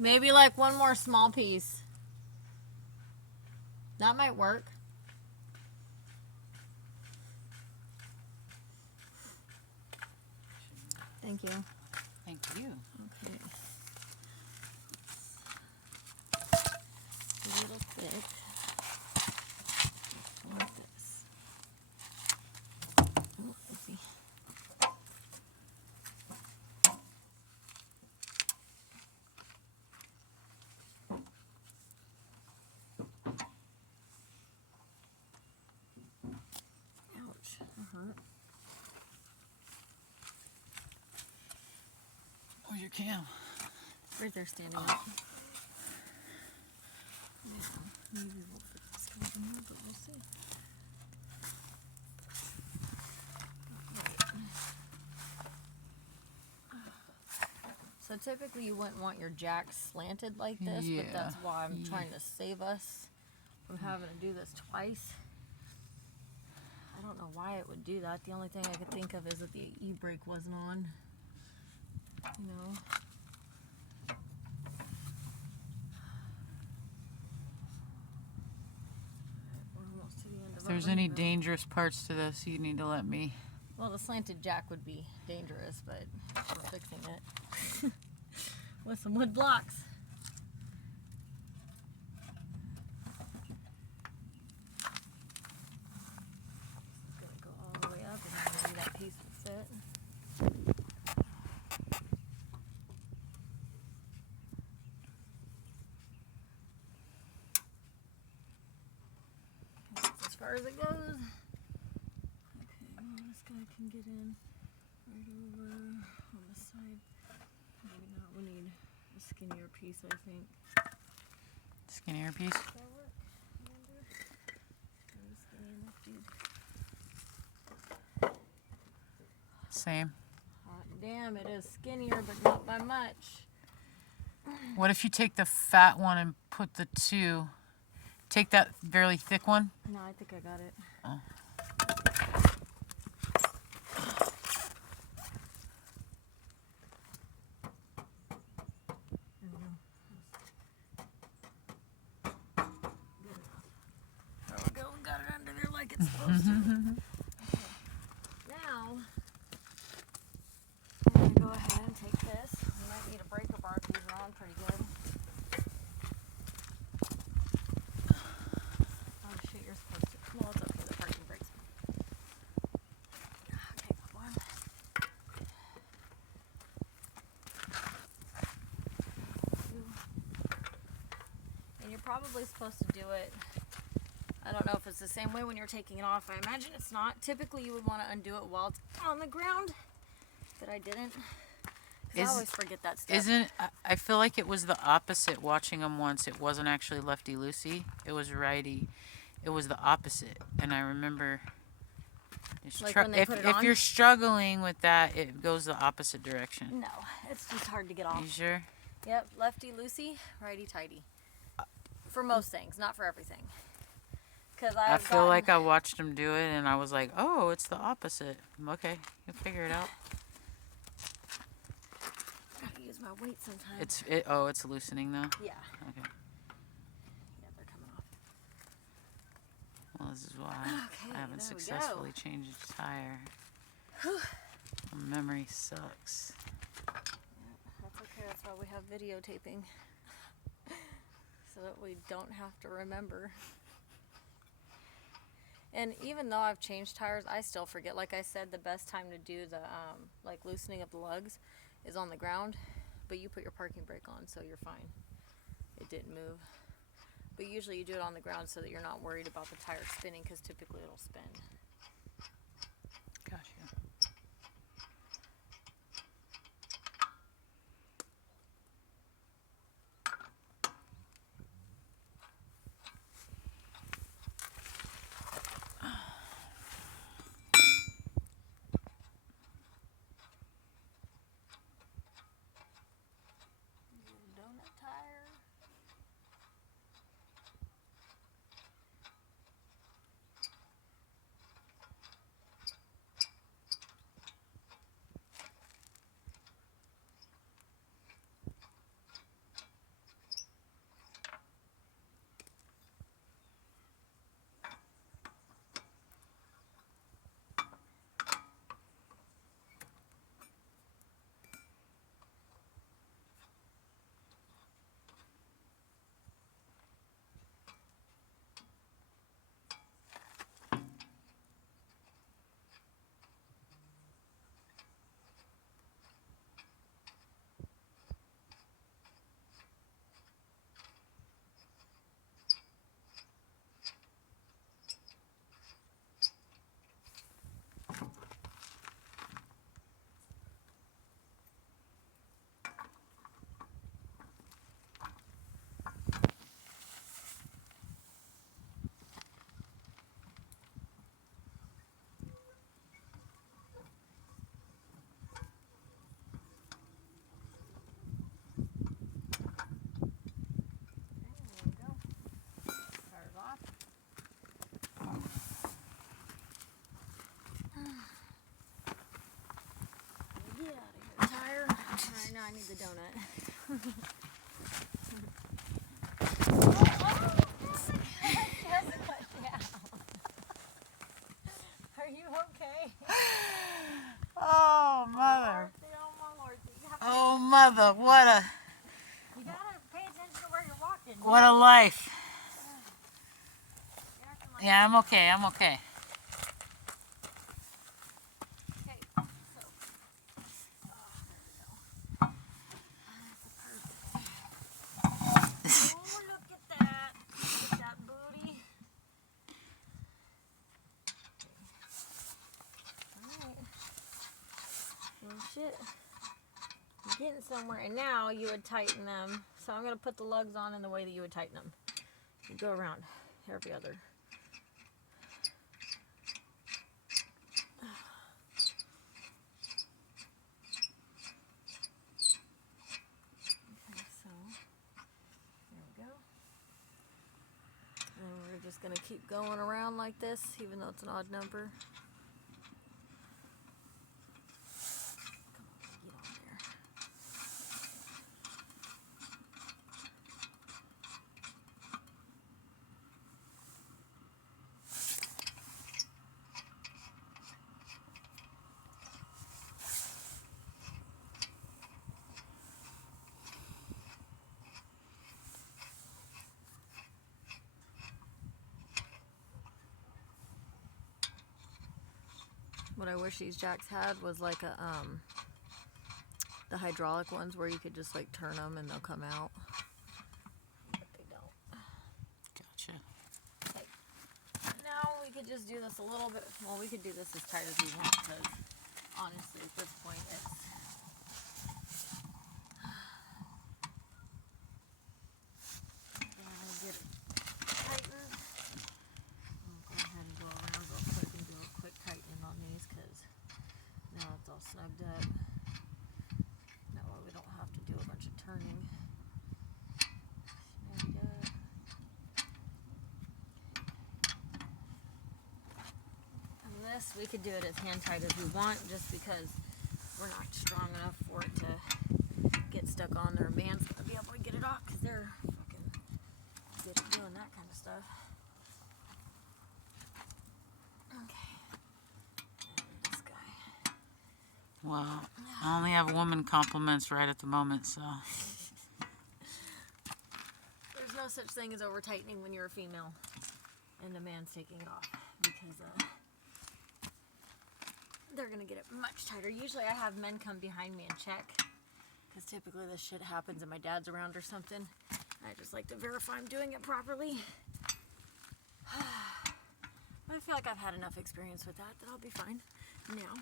Maybe like one more small piece. That might work. Thank you. Thank you. Okay. A little thick. Like this. Oh, let's see. Ouch, that hurt. Where's your cam? Right there standing up. Yeah, maybe we'll put this guy in here, but we'll see. So typically you wouldn't want your jack slanted like this, but that's why I'm trying to save us from having to do this twice. I don't know why it would do that. The only thing I could think of is that the e-brake wasn't on. You know. We're almost to the end of If there's any dangerous parts to this, you need to let me. Well, the slanted jack would be dangerous, but we're fixing it with some wood blocks. This is going to go all the way up, and then maybe that piece will fit. That's as far as it goes. Okay, well, this guy can get in right over on the side. Maybe not. We need a skinnier piece, I think. Skinnier piece? Does that work? Amanda? Are you skinny enough, dude? Same. Hot damn, it is skinnier, but not by much. What if you take the fat one and put the two? Take that fairly thick one. No, I think I got it. Oh. There we go. Good enough. There we go. We got it under there like it's supposed to. Okay. Now, I'm going to go ahead and take this. We might need a breaker bar if these are on pretty good. Oh shit, you're supposed to. Well, it's okay. The parking brakes. Okay, one. Two. And you're probably supposed to do it. I don't know if it's the same way when you're taking it off. I imagine it's not. Typically, you would want to undo it while it's on the ground, but I didn't. 'Cause I always forget that step. I feel like it was the opposite watching them once. It wasn't actually lefty-loosey. It was righty. It was the opposite. And I remember Like when they put it if on? you're struggling with that, it goes the opposite direction. No, it's just hard to get off. You sure? Yep, lefty loosey, righty tighty. For most things, not for everything. Because I feel like I watched him do it and I was like, oh, it's the opposite. Okay, you'll figure it out. I have to use my weight sometimes. It's loosening though? Yeah. Okay. Yeah, they're coming off. Well, this is why Okay, I haven't there we go. successfully changed a tire. Memory sucks. Yeah, that's okay. That's why we have videotaping. So that we don't have to remember. And even though I've changed tires, I still forget. Like I said, the best time to do the like loosening of the lugs is on the ground, but you put your parking brake on, so you're fine. It didn't move. But usually you do it on the ground so that you're not worried about the tire spinning, because typically it'll spin. Gotcha. Donut tire. I need the donut. Are you okay? Oh, mother. Oh, Oh, mother. What a you gotta pay attention to where you're walking. what a life. You're acting like Yeah, I'm okay. I'm okay. Okay, so. Oh, look at that. Look at that booty. Alright. Well, shit. You're getting somewhere. And now you would tighten them. So I'm going to put the lugs on in the way that you would tighten them. You go around every other. Okay, so there we go. And we're just going to keep going around like this, even though it's an odd number. Come on, get on there. What I wish these jacks had was like a the hydraulic ones where you could just like turn them and they'll come out. But they don't. Gotcha. Okay. Now we could just do this a little bit. Well, we could do this as tight as we want because honestly, at this point, it's. Get it tightened. I'll go ahead and go around real quick and do a quick tightening on these because now it's all snugged up. That way we don't have to do a bunch of turning. Snugged up. And this, we could do it as hand tight as we want just because we're not strong enough for it to get stuck on there. Man's gonna be able to get it off because they're fucking good at doing that kind of stuff. Okay. And this guy. Well, I only have woman compliments right at the moment, so. There's no such thing as over tightening when you're a female and the man's taking it off because they're gonna get it much tighter. Usually I have men come behind me and check because typically this shit happens and my dad's around or something. I just like to verify I'm doing it properly. But I feel like I've had enough experience with that I'll be fine now.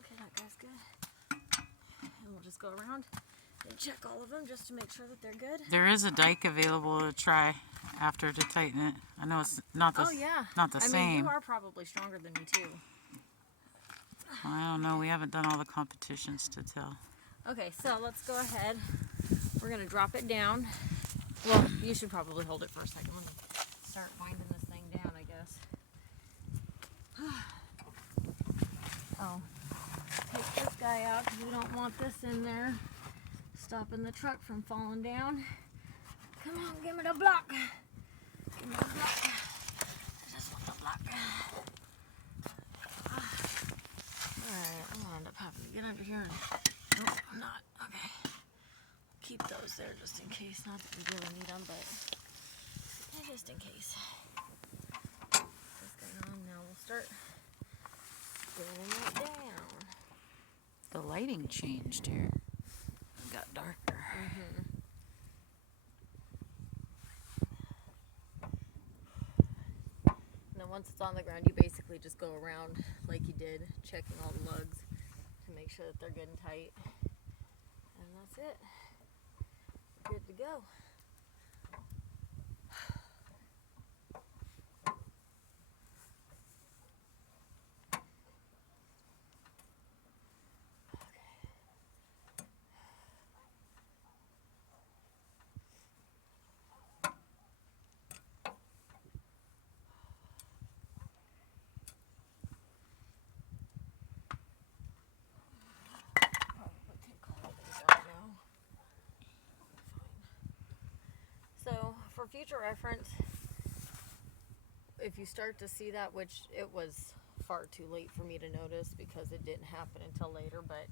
Okay, that guy's good. And we'll just go around and check all of them just to make sure that they're good. There is a dike available to try after to tighten it. I know it's not the Oh yeah. not the I mean, same. you are probably stronger than me too. I don't know. We haven't done all the competitions to tell. Okay, so let's go ahead. We're gonna drop it down. Well, you should probably hold it for a second. Let me start winding this thing down, I guess. Oh, take this guy out because we don't want this in there stopping the truck from falling down. Come on, give me the block. Give me the block. I just want the block. Alright, I'm gonna end up having to get under here and... Nope, I'm not. Okay. Keep those there just in case. Not that we really need them, but just in case. This guy on. Now we'll start spinning it down. The lighting changed here. It got darker. And then once it's on the ground, you basically just go around like you did, checking all the lugs to make sure that they're good and tight. And that's it. Good to go. Take all these out now. future reference, if you start to see that, which it was far too late for me to notice because it didn't happen until later, but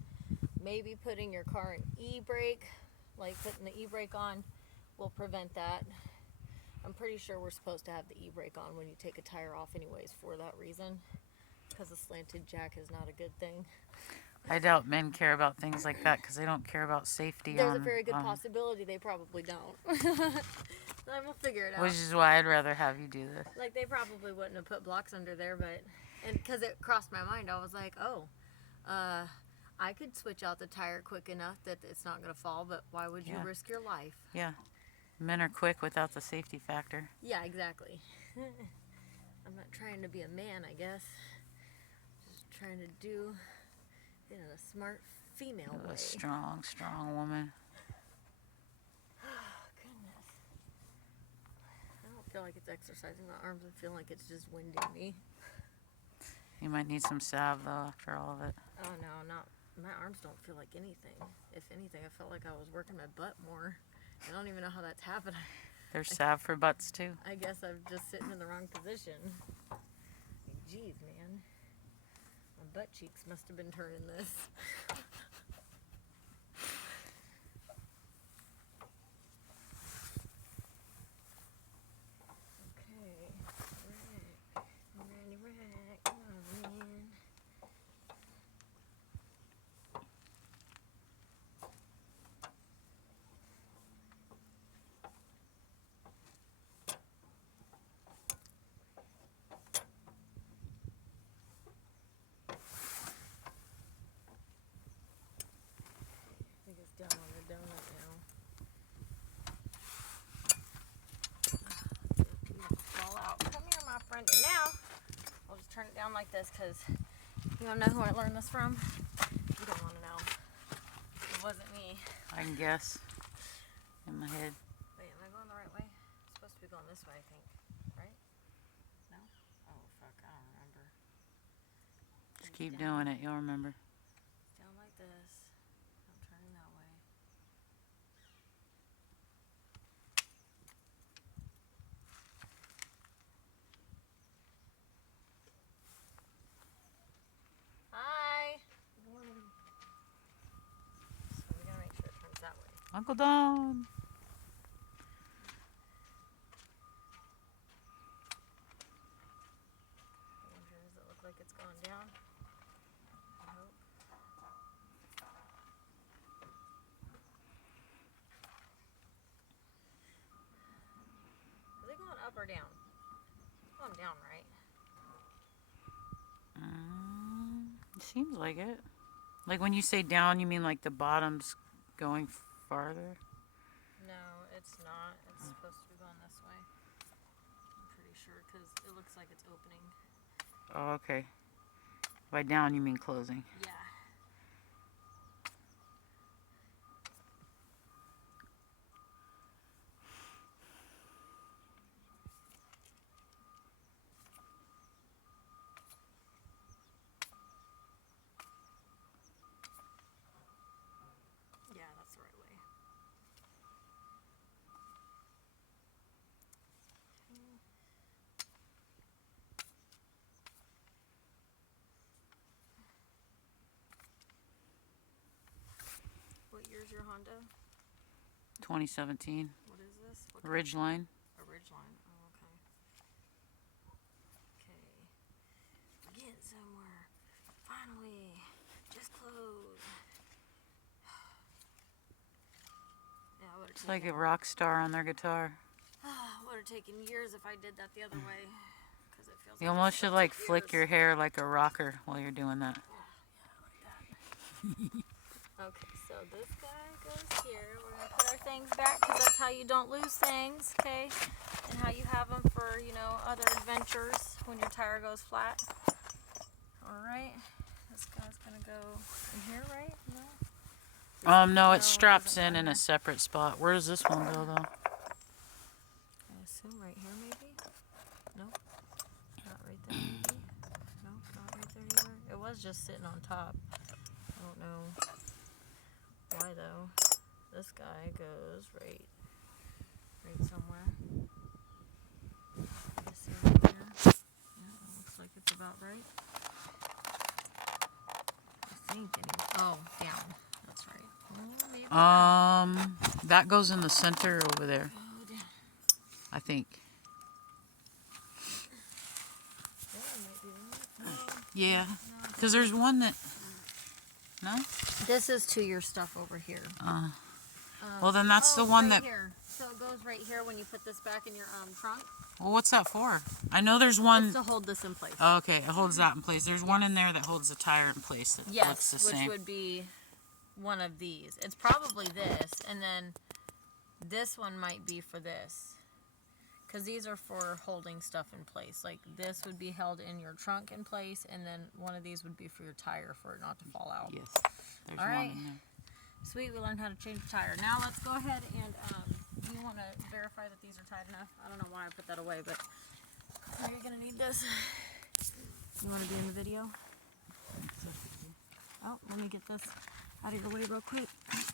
maybe putting your car in e-brake, like putting the e-brake on, will prevent that. I'm pretty sure we're supposed to have the e-brake on when you take a tire off anyways for that reason, because a slanted jack is not a good thing. I doubt men care about things like that because they don't care about safety. There's a very good possibility they probably don't. Then we'll figure it out. Which is why I'd rather have you do this. Like, they probably wouldn't have put blocks under there, but... And because it crossed my mind, I was like, oh, I could switch out the tire quick enough that it's not going to fall, but why would you risk your life? Yeah. Men are quick without the safety factor. Yeah, exactly. I'm not trying to be a man, I guess. Just trying to do it in a smart female way. A strong woman. Goodness. I don't feel like it's exercising my arms. I feel like it's just winding me. You might need some salve, though, after all of it. Oh, no, not... My arms don't feel like anything. If anything, I felt like I was working my butt more. I don't even know how that's happening. There's salve for butts, too. I guess I'm just sitting in the wrong position. Jeez, man. My butt cheeks must have been turning this. Okay. Rack. Come on, man. I think it's down on the donut now. Fall out. Come here, my friend. And now, I'll just turn it down like this because you don't know who I learned this from? You don't want to know. It wasn't me. I can guess. In my head. Wait, am I going the right way? I'm supposed to be going this way, I think. Right? No? Oh, fuck. I don't remember. Just keep doing it. You'll remember. Down like this. I'm turning that way. Hi. Good morning. So we gotta make sure it turns that way. Uncle Don. I wonder, does it look like it's gone down? I hope. Are they going up or down? Going down, right? It seems like it. Like when you say down, you mean like the bottom's going farther? No, it's not. It's supposed to be going this way. I'm pretty sure because it looks like it's opening. Oh, okay. By down, you mean closing. Yeah. Yeah, that's the right way. What year's your Honda? 2017. What is this? What Ridgeline. A Ridgeline. Oh, okay. Okay. We're getting somewhere. Finally. Just close. Yeah, I would It's like a rock star on their guitar. would have taken years if I did that the other way. Because it feels You like almost it should still like took flick your years. hair like a rocker while you're doing that. Okay, so this guy goes here. We're going to put our things back because that's how you don't lose things, okay? And how you have them for, you know, other adventures when your tire goes flat. Alright. This guy's going to go in here, right? No? No, it No, straps doesn't in a matter. separate spot. Where does this one go, though? I assume right here, maybe? Nope. Not right there, maybe? Nope, not right there either. It was just sitting on top. I don't know why, though. This guy goes right somewhere. right? I think. Oh, down. That's right. Oh, maybe not. That goes in the center over there, Oh, down. I think. There might be one. No. Yeah, because there's one that. No. This is to your stuff over here. Well, then that's the Oh, one right that. here. So it goes right here when you put this back in your trunk. Well, what's that for? I know there's one. It's to hold this in place. Oh, okay, it holds that in place. There's one in there that holds the tire in place that looks Yes, the which same. would be one of these. It's probably this, and then this one might be for this. Because these are for holding stuff in place. Like this would be held in your trunk in place, and then one of these would be for your tire for it not to fall out. Yes, there's All one right. in there. Sweet, we learned how to change the tire. Now let's go ahead and do you want to verify that these are tight enough? I don't know why I put that away, but you're going to need this. You want to be in the video? Oh, let me get this out of your way real quick.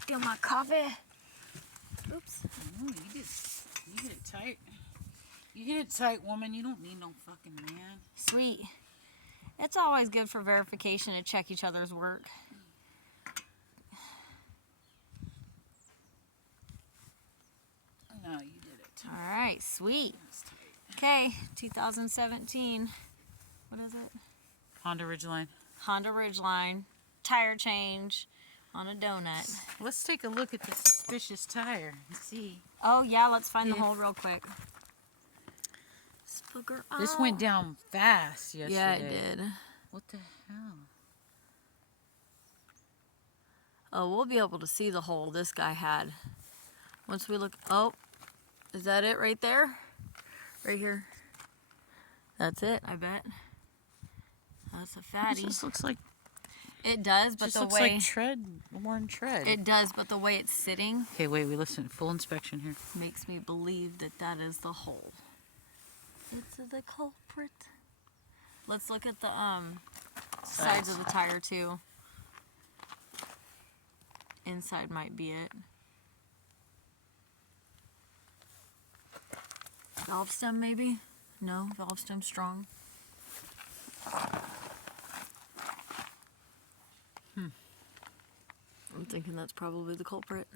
Get my coffee. Oops. Oh, you get it tight. You get it tight, woman. You don't need no fucking man. Sweet. It's always good for verification to check each other's work. No, you did it. All right, sweet. That's tight. Okay, 2017. What is it? Honda Ridgeline. Honda Ridgeline. Tire change on a donut. Let's take a look at the suspicious tire and see. Oh, yeah, let's find the Yeah. hole real quick. Spooker. This went down fast yesterday. Yeah, it did. What the hell? Oh, we'll be able to see the hole this guy had. Once we look. Oh, is that it right there? Right here. That's it, I bet. That's a It fatty. just looks like It does, but just the looks way like worn tread. it does, but the way it's sitting Okay, wait. We listen. Full inspection here. makes me believe that that is the hole. It's the culprit. Let's look at the sides of the tire too. Inside might be it. Valve stem maybe? No, valve stem strong. I'm thinking that's probably the culprit.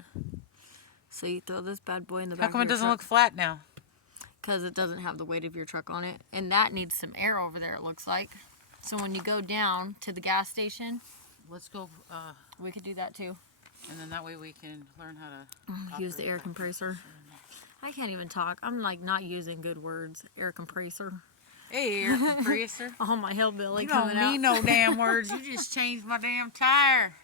So you throw this bad boy in the back How come of it your doesn't truck. look flat now? Because it doesn't have the weight of your truck on it. And that needs some air over there, it looks like. So when you go down to the gas station, Let's go, we could do that too. and then that way we can learn how to Use the air compressor. I can't even talk. I'm like not using good words. Air compressor. Hey, air compressor. Oh, my hillbilly You coming don't out. need no damn words. You just changed my damn tire.